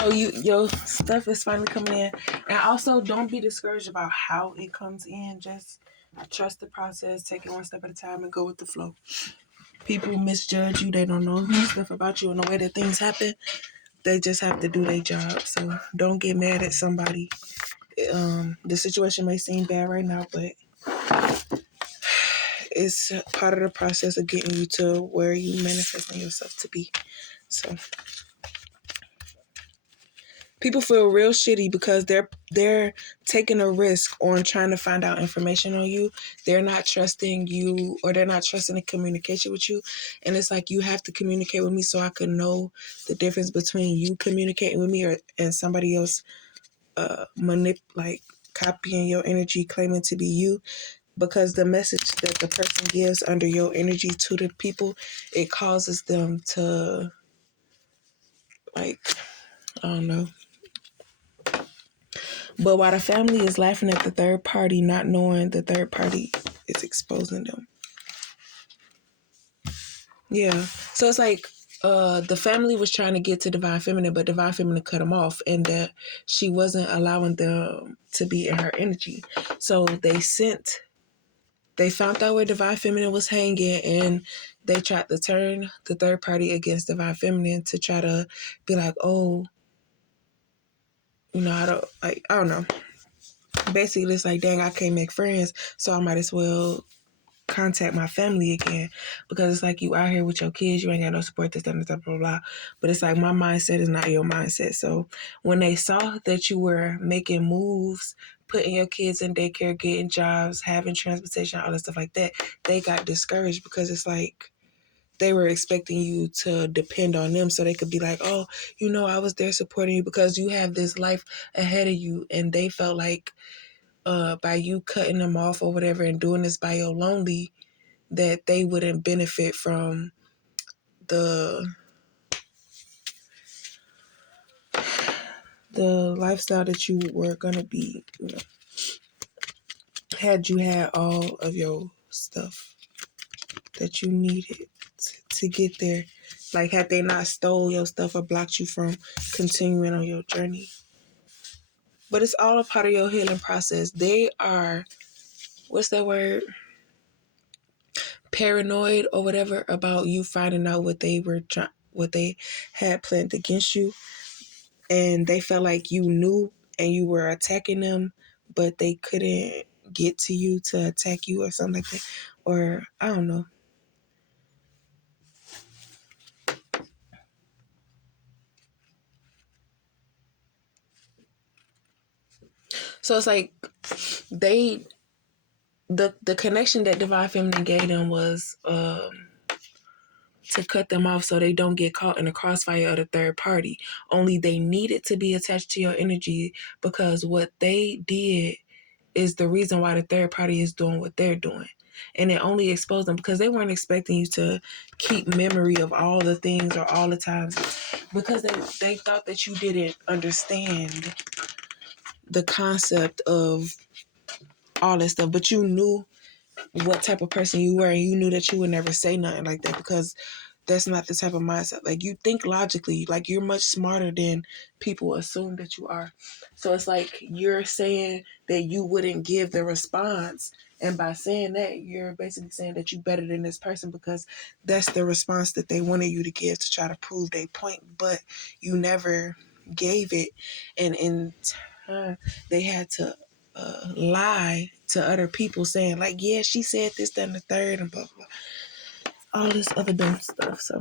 Oh, your stuff is finally coming in. And also, don't be discouraged about how it comes in. Just trust the process, take it one step at a time, and go with the flow. People misjudge you. They don't know stuff about you and the way that things happen. They just have to do their job. So don't get mad at somebody. The situation may seem bad right now, but it's part of the process of getting you to where you manifesting yourself to be. So people feel real shitty because they're taking a risk on trying to find out information on you. They're not trusting you, or they're not trusting the communication with you. And it's like, you have to communicate with me so I can know the difference between you communicating with me and somebody else like copying your energy, claiming to be you. Because the message that the person gives under your energy to the people, it causes them to, like, I don't know. But while the family is laughing at the third party, not knowing the third party is exposing them. Yeah. So it's like the family was trying to get to Divine Feminine, but Divine Feminine cut them off, and that she wasn't allowing them to be in her energy. So they found out where Divine Feminine was hanging, and they tried to turn the third party against Divine Feminine to try to be like, oh, I don't know. Basically, it's like, dang, I can't make friends, so I might as well contact my family again, because it's like, you out here with your kids, you ain't got no support, this, that, and blah, blah, blah. But it's like, my mindset is not your mindset. So when they saw that you were making moves, putting your kids in daycare, getting jobs, having transportation, all that stuff like that, they got discouraged, because it's like, they were expecting you to depend on them so they could be like, oh, I was there supporting you because you have this life ahead of you. And they felt like by you cutting them off or whatever and doing this by your lonely, that they wouldn't benefit from the lifestyle that you were gonna be, had you had all of your stuff that you needed to get there. Like, had they not stole your stuff or blocked you from continuing on your journey. But it's all a part of your healing process. They are, what's that word? Paranoid or whatever about you finding out what they had planned against you. And they felt like you knew and you were attacking them, but they couldn't get to you to attack you or something like that. Or I don't know. So it's like the connection that Divine Feminine gave them was to cut them off so they don't get caught in the crossfire of the third party. Only they needed to be attached to your energy, because what they did is the reason why the third party is doing what they're doing. And it only exposed them because they weren't expecting you to keep memory of all the things or all the times, because they thought that you didn't understand the concept of all that stuff. But you knew what type of person you were, and you knew that you would never say nothing like that, because that's not the type of mindset. Like, you think logically, like, you're much smarter than people assume that you are. So it's like, you're saying that you wouldn't give the response. And by saying that, you're basically saying that you're better than this person, because that's the response that they wanted you to give to try to prove their point. But you never gave it. And in turn, they had to lie to other people saying, like, yeah, she said this, that, and the third, and blah, blah, blah. All this other dumb stuff. So,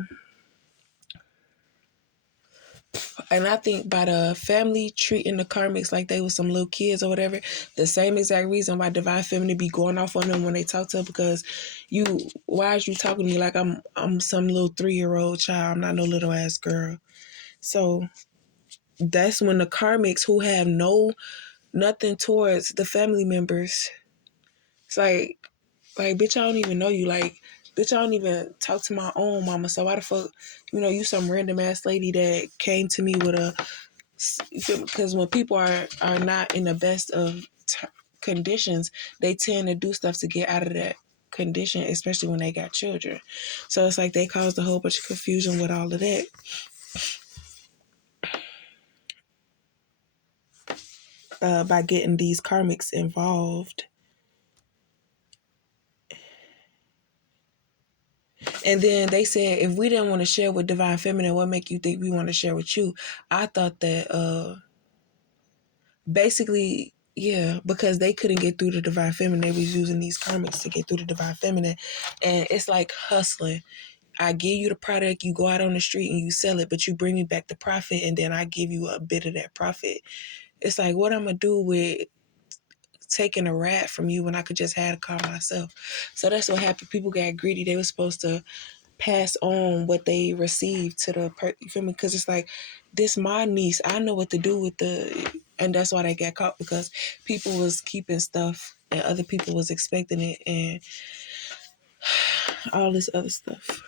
and I think by the family treating the karmics like they was some little kids or whatever, the same exact reason why Divine Feminine be going off on them when they talk to her, because why is you talking to me like I'm some little 3-year-old child? I'm not no little ass girl. So that's when the karmics, who have nothing towards the family members, it's like, bitch, I don't even know you. Like, bitch, I don't even talk to my own mama. So why the fuck, you some random ass lady that came to me with a, because when people are not in the best of conditions, they tend to do stuff to get out of that condition, especially when they got children. So it's like they caused a whole bunch of confusion with all of that. by getting these karmics involved. And then they said, if we didn't want to share with Divine Feminine, what make you think we want to share with you? I thought that basically, yeah, because they couldn't get through the Divine Feminine, they was using these karmics to get through the Divine Feminine. And it's like hustling. I give you the product, you go out on the street and you sell it, but you bring me back the profit, and then I give you a bit of that profit. It's like, what I'm going to do with taking a rat from you when I could just have a car myself? So that's what happened. People got greedy. They were supposed to pass on what they received to the you feel me? Because it's like, this my niece, I know what to do with and that's why they got caught, because people was keeping stuff and other people was expecting it and all this other stuff.